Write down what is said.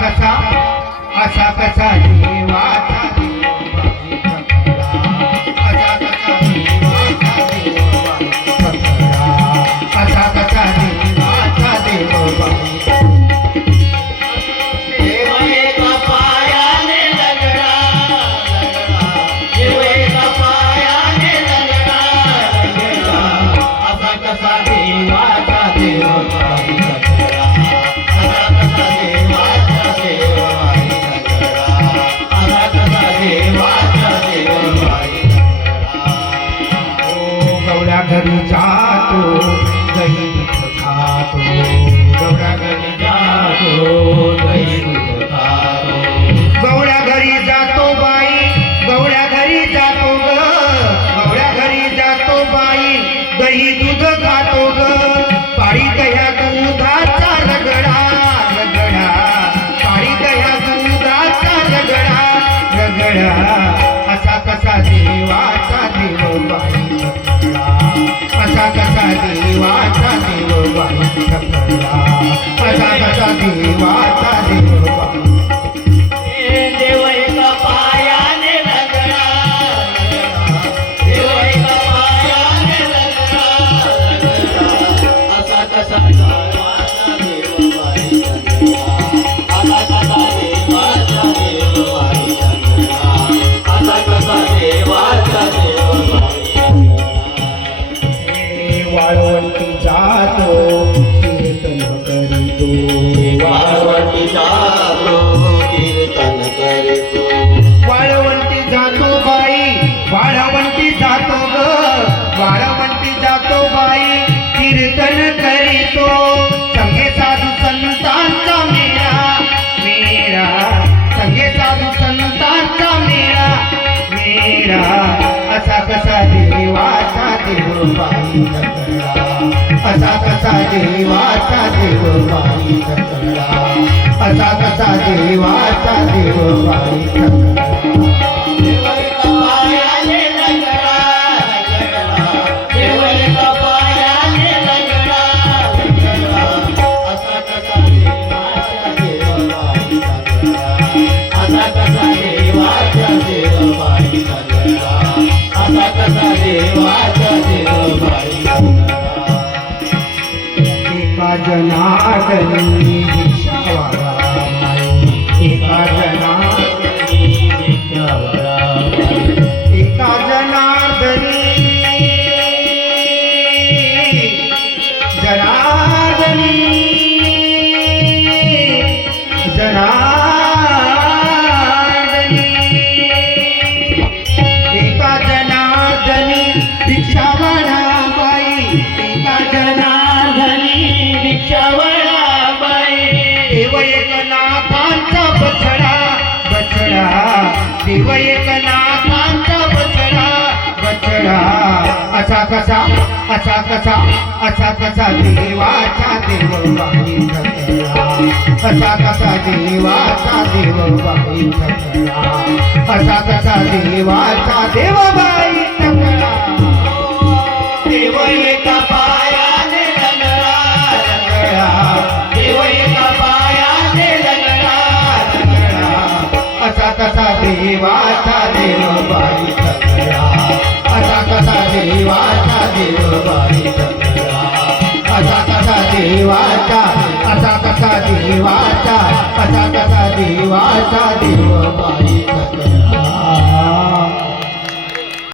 कसा देवाचा देवबाई असा कसा देवाचा देवबाई असा कसा देवाचा देवबाई घरी जातो दही दूध खातो गवळ्या घरी जातो दही दूध खातो गवळ्या घरी जातो बाई गवळ्या घरी जातो ग गवळ्या घरी जातो बाई दही दूध खातो ग पाळी दह्या दुधाचा रगडा रगडा पाळी दह्या दुधाचा रगडा रगडा असा कसा देवाचा देवबाई असा कसा देवाचा देवबाई ठकला असा कसा देवाचा देवबाई देव एका पायाने रगडा देव एका पायाने रगडा असा कसा देवाचा देवबाई असा कसा देवाचा देवबाई असा कसा देवाचा देवबाई वाळवंटी जातो कीर्तन करीतो वाळवंटी जातो कीर्तन करीतो वाळवंटी जातो बाई वाळवंटी जातो ग वाळवंटी जातो बाई कीर्तन करीतो संगे साधू संतांचा मेळा मेळा संगे साधू संतांचा मेळा मेळा असा कसा देवाचा देवबाई ठकला असा कसा देवाचा देवबाई ठकला असा कसा देवाचा देवबाई ठकला देव एका पायाने रगडा देव एका पायाने रगडा असा कसा देवाचा देवबाई असा कसा देवाचा देवबाई असा कसा देवाचा देवबाई एका जनार्दनी भिक्षावाळा एका जनार्दनी भिक्षावाळा एका जनार्दनी जनार्दनी जनार्दनी एका जनार्दनी भिक्षावाळा बाई एका जनार्दनी भिक्षावाळा बाई देव एकनाथांचा बछडा बछडा देव एकनाथांचा बछडा बछडा असा कसा देवाचा देवबाई ठकला असा कसा देवाचा देवबाई ठकला असा कसा देवाचा देवबाई ठकला देव एका पायाने रगडा देव एका पायाने रगडा असा कसा देवाचा देवबाई ठकला असा कसा देवाचा देवबाई ठकला असा कसा देवाचा असा कसा देवाचा असा कसा देवाचा देवबाई ठकला